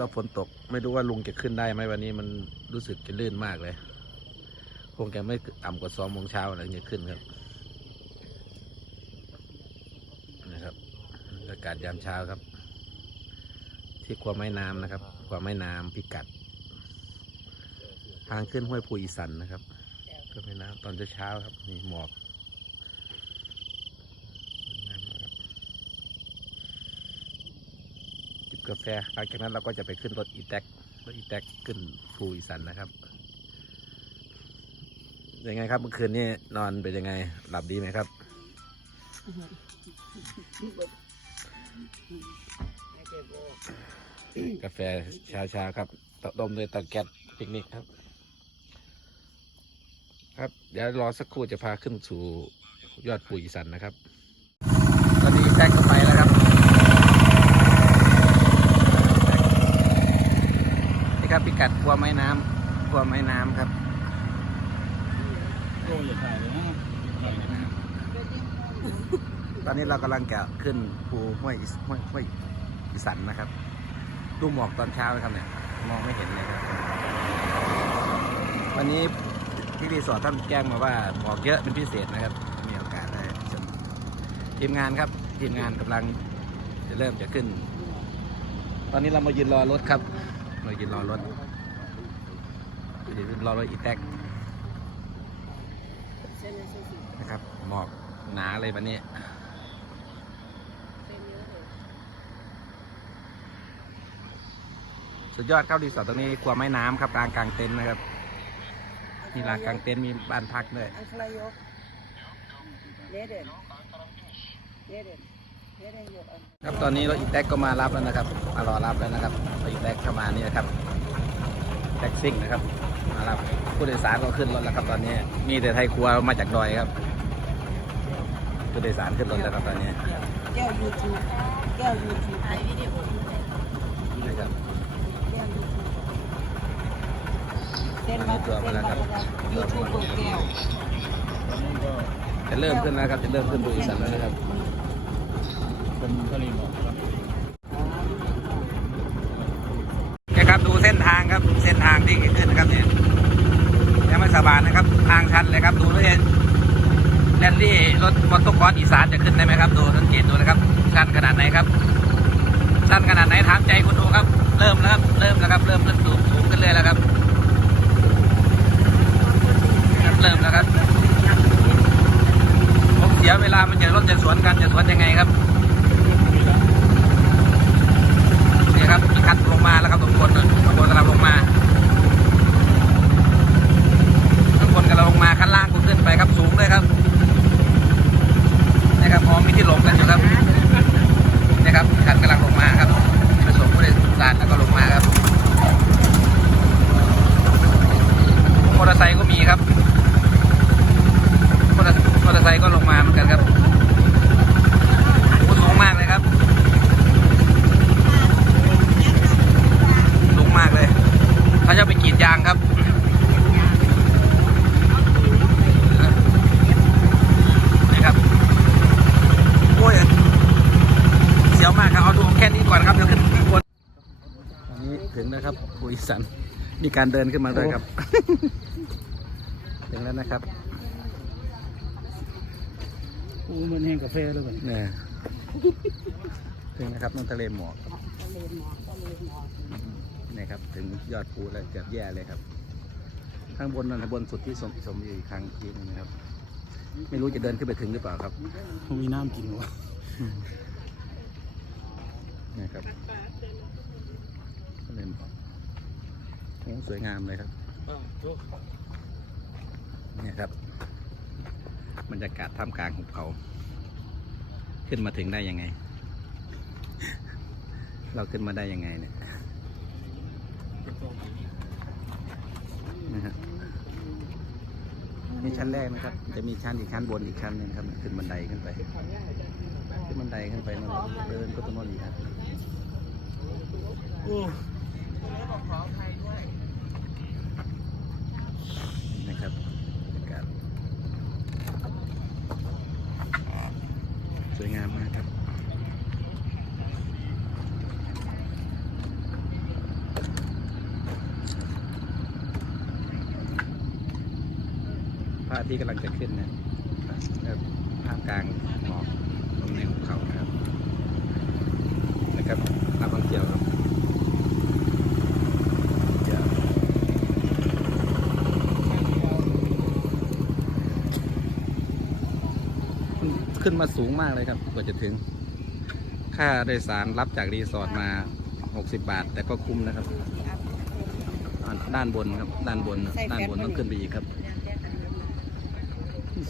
ว่าฝนตก ไม่รู้ว่าลุงจะขึ้นได้ไหมวันนี้มันรู้สึกจะลื่นมากเลย คงจะไม่ต่ำกว่าสองโมงเช้าอะไรจะขึ้นครับนะครับอากาศยามเช้าครับ ที่ขัวไม้น้ำนะครับขัวไม้น้ำพิกัด ทางขึ้นห้วยภูอีสันนะครับก็ไม้น้ำตอนเช้าๆครับนี่หมอกงามมากครับจิบ กาแฟหลังจากนั้นเราก็จะไปขึ้นรถอีแท็กรถอีแท็กขึ้นภูอีสันนะครับยังไงครับเมื่อคืนนี้นอนเป็นยังไง หลับดีไหมครับกาแฟเช้าๆครับต้มด้วยเตาแก๊สปิกนิกครับ ครับ เดี๋ยวรอสักครู่จะพาขึ้นสู่ยอดปุ๋ยสันนะครับ ตอนนี้แท็กก็ไปแล้วครับนี่ ครับพิกัดกัวไม้น้ำกัวไม้น้ำครับโอ้ยถ่ายเลยนะถ่ายเลยนะตอนนี้เรากำลังจะขึ้นภูห้วยอิสห้วยห้วยอีสันนะครับดูหมอกตอนเช้าไหมครับเนี่ยมองไม่เห็นเลยครับวันนี้ที่รีสอร์ทท่านแจ้งมาว่าหมอกเยอะเป็นพิเศษนะครับ มีโอกาสได้ชมทีมงานครับทีมงานกำลังจะเริ่มจะขึ้น ตอนนี้เรามายืนรอรถครับ มายืนรอรถยืนรอรถอีแท็กนะครับหมอกหนาเลยวันนี้สุดยอดเข้ารีสอร์ทตรงนี้ครัวไม้น้ำครับกลางกลางเต็นท์นะครับ มีลานกลางเต็นท์มีบ้านพักด้วยอังคลายกเลเดนเลเดเดนยกอัน ครับตอนนี้รถอีแท็กก็มารับแล้วนะครับมารอรับแล้วนะครับรถอีแท็กเข้ามานี่นะครับแท็กซิ่งนะครับมารับผู้โดยสารก็ขึ้นรถแล้วครับตอนนี้ มีแต่ไทยครัวมาจากดอยครับผู้โดยสารขึ้นรถแล้วครับตอนนี้แก้วยูทูบแก้วยูทูบถ่ายวิดีโอนะครับแก้วยูทูบเต้นมาเต้นมายูทูบตัวแก้วจะเริ่มขึ้นแล้วครับจะเริ่มขึ้นดูอีสานแล้วนะครับ เป็นทะเลหมอกครับแกครับดูเส้นทางครับเส้นทางที่ขึ้นนะครับเนี่ยยังไม่สบายนะครับ ทางชันเลยครับดูด้วยแรลลี่รถมอเตอร์คอร์สอีสานจะขึ้นได้ไหมครับ ดูสังเกตดูนะครับชันขนาดไหนครับชันขนาดไหนถามใจคุณดูครับ เริ่มแล้วครับเริ่มแล้วครับเริ่มขึ้นสูงสูงขึ้นเลยแล้วครับเริ่มแล้วครับผมเสียเวลามันจะรถจะสวนกันจะสวนยังไงครับ นี่ครับมีคันลงมาแล้วครับทุกคนทุกคนกำลังลงมาทุกคนกำลังลงมาขั้นล่างก็ขึ้นไปครับสูงเลยครับนี่ครับมองมีที่หลงกันอยู่ครับนี่ครับคันกำลังลงมาครับไปส่งผู้โดยสารแล้วก็ลงมาครับม อเตอร์ไซค์ก็มีครับมอเตอร์มอเตอร์ไซค์ก็ลงมาเหมือนกันครับโอ้สูงมากเลยครับสูงมากเลยเขาจะไปกรีดยางครับนี่ครับโอ้ยเสียวมากครับเอาดูแค่นี้ก่อนครับเดี๋ยวขึ้นข้างบนตอนนี้ถึงนะครับบุยสันมีการเดินขึ้นมาด้วยครับถึง แล้วนะครับโอ้มันแห้งกาแฟเลยมันเนี่ยถึงนะครับน้องทะเลหมอกครับทะเลหมอกทะเลหมอกนี่ครับถึงยอดภูแล้วเกือบแย่เลยครับ ข้างบนนั่นบนสุดที่สมชมอยู่อีกครั้งอีกทีหนึงนะครับ ไม่รู้จะเดินขึ้นไปถึงหรือเปล่าครับมันมีน้ำกินวะนี่ครับทะเลหมอกโอ้สวยงามเลยครับเนี่ย ครับบรรยากาศท่ามกลางหุบเขา ขึ้นมาถึงได้ยังไง เราขึ้นมาได้ยังไงเนี่ยนะฮะนี่ชั้นแรกนะครับ จะมีชั้นอีกชั้นบนอีกชั้นหนึงครับ ขึ้นบันไดขึ้นไป ขึ้นบันไดขึ้นไปนั่นแหละเดินก็ต้นนนอีกครับโอ้นะครับบรรยากาศสวยงามมากครับ ระอา ทิตย์กำลังจะขึ้นนะแบบท่ามกลางหมอกลมในภูเขานะครับนะครับนักท่องเที่ยวครับเที่ยวขึ้นมาสูงมากเลยครับกว่าจะถึง ค่าโดยสารรับจากรีสอร์ทมา 60 บาท แต่ก็คุ้มนะครับ ด้านบนครับ ด้านบน ด้านบนต้องขึ้นไปอีกครับ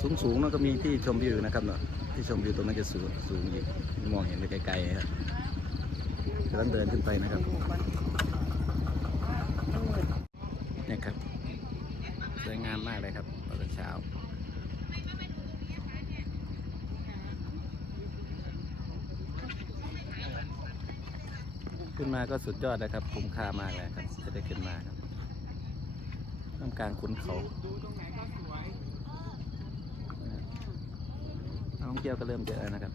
สูงสูงๆนะก็มีที่ชมวิวนะครับเนาะที่ชมวิวตรงนั้นจะสูงสูงอีกมองเห็นไปไกลๆครับจะต้องเดินขึ้นไปนะครับเนี่ยครับสวยงามมากเลยครับตอนเช้าขึ้นมาก็สุดยอดเลยครับคุ้มค่ามากเลยครับจะได้ขึ้นมาครับท่ามกลางขุนเขานักท่ องเที่ยวก็เริ่มเยอะแล้วนะครับ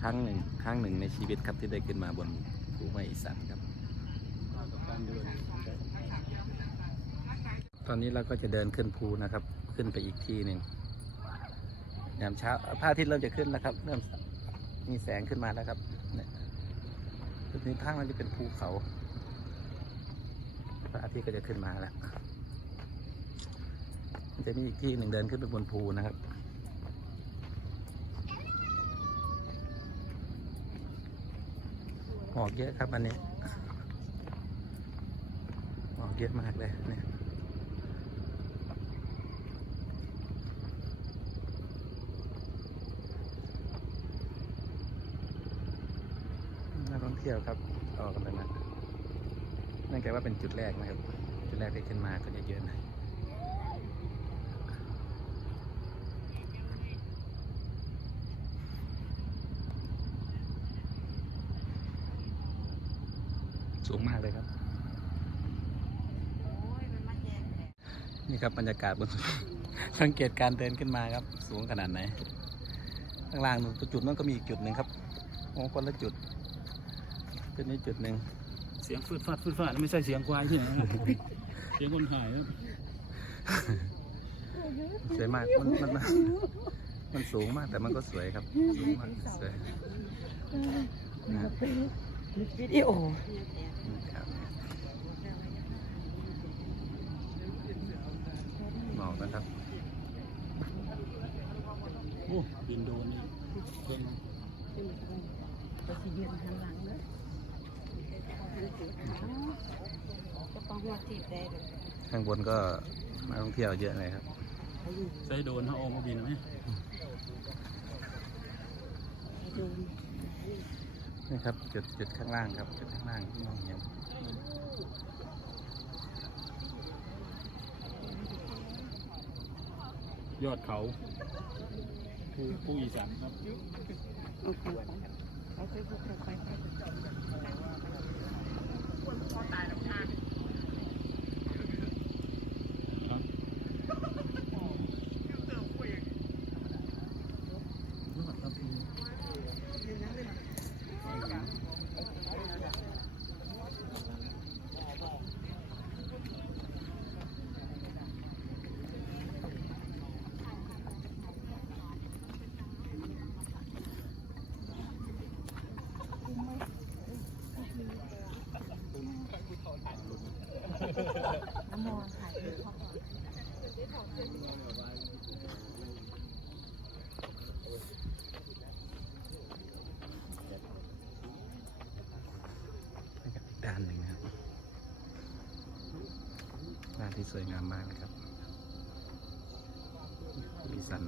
ครั้งหนึ่งครั้งหนึ่งในชีวิตครับที่ได้ขึ้นมาบนภูไม้อีสานครับ ตอนนี้เราก็จะเดินขึ้นภูนะครับ ขึ้นไปอีกที่หนึ่งยามเช้าพระอาทิตย์เริ่มจะขึ้นแล้วครับ เริ่มมีแสงขึ้นมาแล้วครับเนี่ยจุดนี้ข้างมันจะเป็นภูเขาพระอาทิตย์ก็จะขึ้นมาแล้ว จะมีอีกที่หนึ่งเดินขึ้นไปบนภูนะครับ หอกเยอะครับอันนี้ หอกเยอะมากเลยเนี่ยนักท่องเที่ยวครับออกกันเลยนะนั่นแกว่าเป็นจุดแรกนะครับ จุดแรกที่ขึ้นมาก็จะเยอะหน่อยสูงมากเลยครับ นี่ครับบรรยากาศบน สังเกตการเดินขึ้นมาครับ สูงขนาดไหน ข้างล่างนู้นจุดนั้นก็มีอีกจุดหนึ่งครับโอ้คนละจุดจุดนี้จุดหนึ่งเสียงฟืดฟาดฟืดฟาดไม่ใช่เสียงควายที่ไหนครับเสียงคนหายครับสวยมากมันมันมันมันสูงมากแต่มันก็สวยครับสูงมากสวยนะวิดีโอครับหมอก นะครับโอ้บินโดนนี่เพิ่งก็สิยืนหันหลังนะก็ต้องหัวติดได้เลยข้างบนก็นักท่องเที่ยวเยอะเลยครับใส่โดนเขาออกมาบินไหมดูนี่ครับจุดจุดข้างล่างครับจุดข้างล่างที่มองเห็น ยอดเขาภูภูอีสานครับโอเคเอาไปพวกเราไปไป นี่ครับด้านหนึ่งนะครับด้านที่ สวยงามมากนะครับลิสัน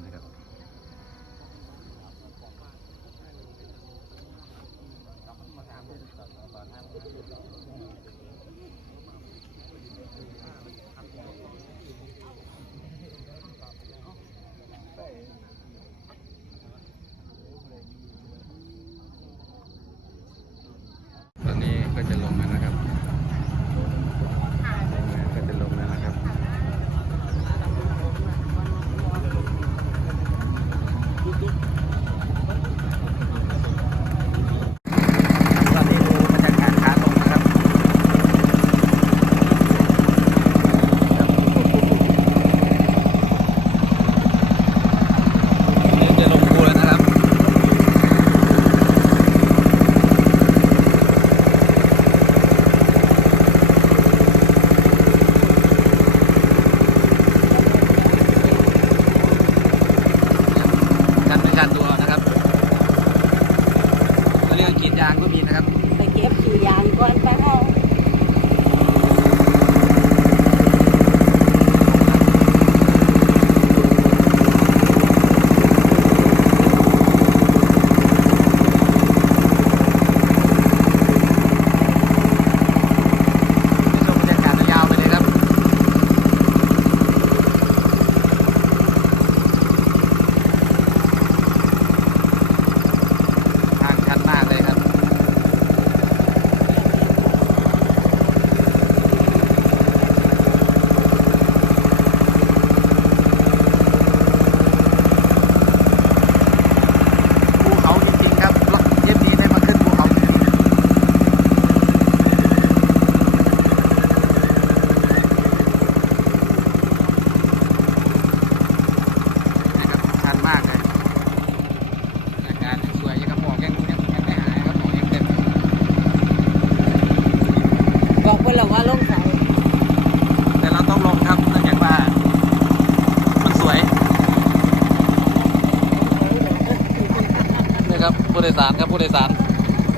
สารครับผู้โดยสาร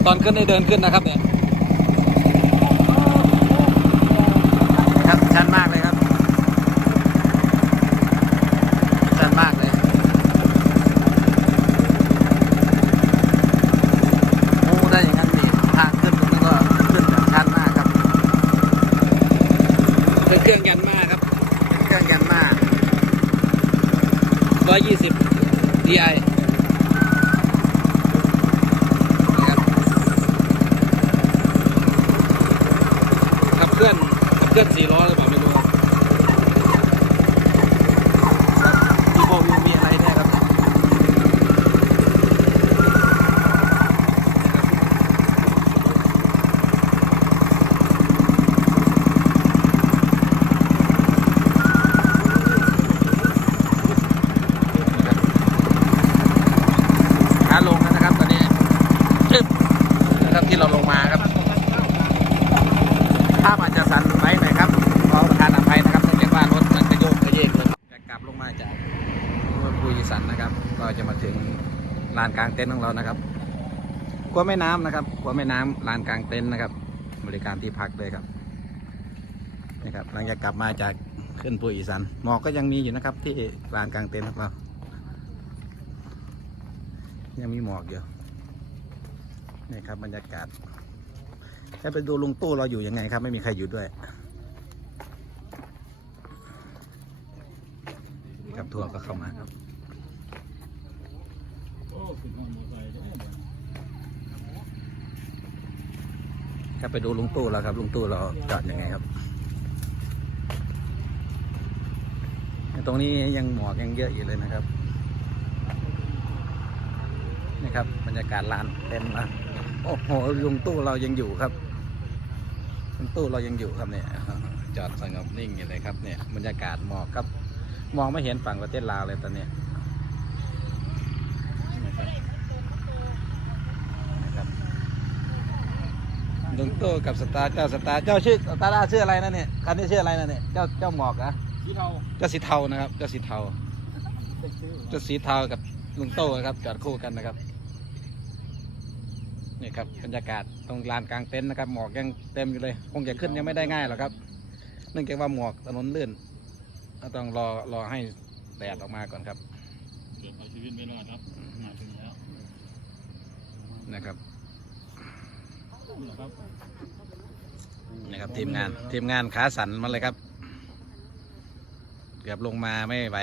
ตอนขึ้นได้เดินขึ้นนะครับเนี่ยครับชันมากเลยครับชันมากเลยโอ้ได้อย่างนั้นนี่ทางขึ้นตรงนี้ก็ขึ้นแบบชันมากครับเป็นเครื่องยันมาครับเป็นเครื่องยันมา120 DI นะครับขับเคลื่อน ขับเคลื่อนสี่ล้อหรือเปล่าไม่รู้ครับมีโบวิวมีอะไรเนี่ยครับขาลงแล้วนะครับตอนนี้จึ๊บนะครับที่เราลงมาครับ ภาพอาจจะสั่นไหวหน่อยครับขอประทานอภัยนะครับเนื่องจากว่ารถมันกระโยกกระเยกเลยจะกลับลงมาจากเมืองปุยสันนะครับ ก็จะมาถึงลานกลางเต็นท์ของเรานะครับกลัวแม่น้ำนะครับกลัวแม่น้ำลานกลางเต็นท์นะครับ บริการที่พักเลยครับนี่ครับหลังจากกลับมาจากขึ้นปุยสันหมอกก็ยังมีอยู่นะครับ ที่ลานกลางเต็นท์ของเรา ยังมีหมอกอยู่นี่ครับบรรยากาศแค่ไปดูลุงตู้เราอยู่ยังไงครับ ไม่มีใครอยู่ด้วยนี่ครับทัวร์ก็เข้ามาครับ โอ้ขึ้นห้องมอเตอร์ไซค์ได้เนี่ย ครับไปดูลุงตู้แล้วครับลุงตู้เราจอดยังไงครับ ตรงนี้ยังหมอกยังเยอะอยู่เลยนะครับนี่ครับบรรยากาศลานเต็มนะโอ้โหลุงตู้เรายังอยู่ครับลุงตู้เรายังอยู่ครับเนี่ยจอดสงบนิ่งอยู่เลยครับเนี่ยบรรยากาศหมอกครับ มองไม่เห็นฝั่งประเทศลาวเลยตอนนี้ยนะครับนะครับ ลุงตู้กับสตาร์เจ้าสตาร์เจ้าชื่อสตาร์ด้าชื่ออะไรนะเนี่ยคันนี้ชื่ออะไรนะเนี่ยเจ้าเจ้าหมอกนะที่เราเจ้าสีเทานะครับเจ้าสีเทาเด็กซื้อเจ้าสีเทากับลุงโต้นะครับจอดคู่กันนะครับนี่ครับบรรยากาศตรงลานกลางเต็นท์นะครับหมอกยังเต็มอยู่เลย คงจะขึ้นยังไม่ได้ง่ายหรอกครับ เนื่องจากว่าหมอกถนนลื่นก็ต้องรอรอให้แดดออกมาก่อนครับเดี๋ยวเอาชีวิตไม่รอดครับมาถึงแล้วนะครับ นะครับทีมงานทีมงานขาสั่นมาเลยครับ เกือบลงมาไม่ไหว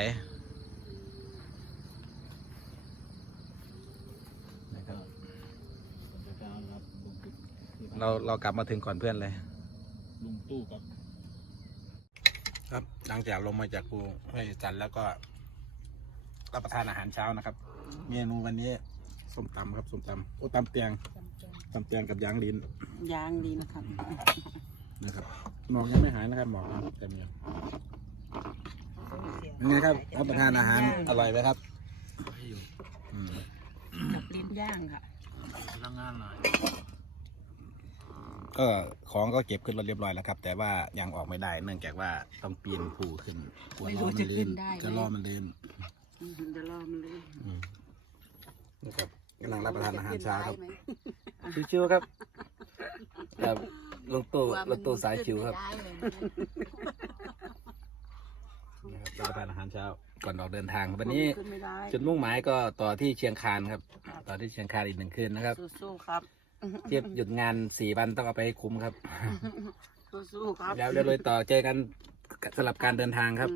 เราเรากลับมาถึงก่อนเพื่อนเลยลุงตู้กับครับหลังจากลงมาจากภูห้วยจันแล้วก็รับประทานอาหารเช้านะครับ เมนูวันนี้ส้มตำครับส้มตำโอ้ตำเตียง ตำเตียงกับยางลิ้นยางดีนะครับนะครับหมอกยังไม่หายนะครับหมอกยังเต็มอยู่เป็นไงครับรับประทานอาหารอร่อยไหมครับอืมกับลิ้นย่างค่ะพลังงานหน่อยก็ของก็เก็บขึ้นรถเรียบร้อยแล้วครับ แต่ว่ายังออกไม่ได้ เนื่องจากว่าต้องปีนภูขึ้นกลัวไม่ล้รู้อมัจะนขึ้ลื่นนได้ไหมจะล้อมันลื่นอืมเดี๋ยวรอมันเลยอืมนี่ครับกำลังรับประทานอาหารเช้าครับขึ้นได้ไหม ชิวๆครับครับลงตู้ลงตู้สายชิวครับนะครับรับประทานอาหารเช้าก่อนออกเดินทางวันนี้ขึ้นไม่ได้จุดมุ่งหมายก็ต่อที่เชียงคานครับ ต่อที่เชียงคานอีกหนึ่งคืนนะครับสู้ๆครับ เทียบหยุดงานสี่วันต้องเอาไปให้คุ้มครับ สู้ๆครับ แล้วเดี๋ยวเลยต่อเจอกันสำหรับการเดินทางครับ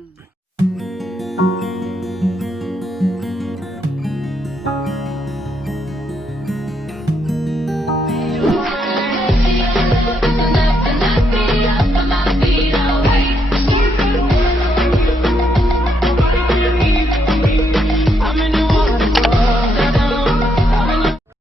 อืม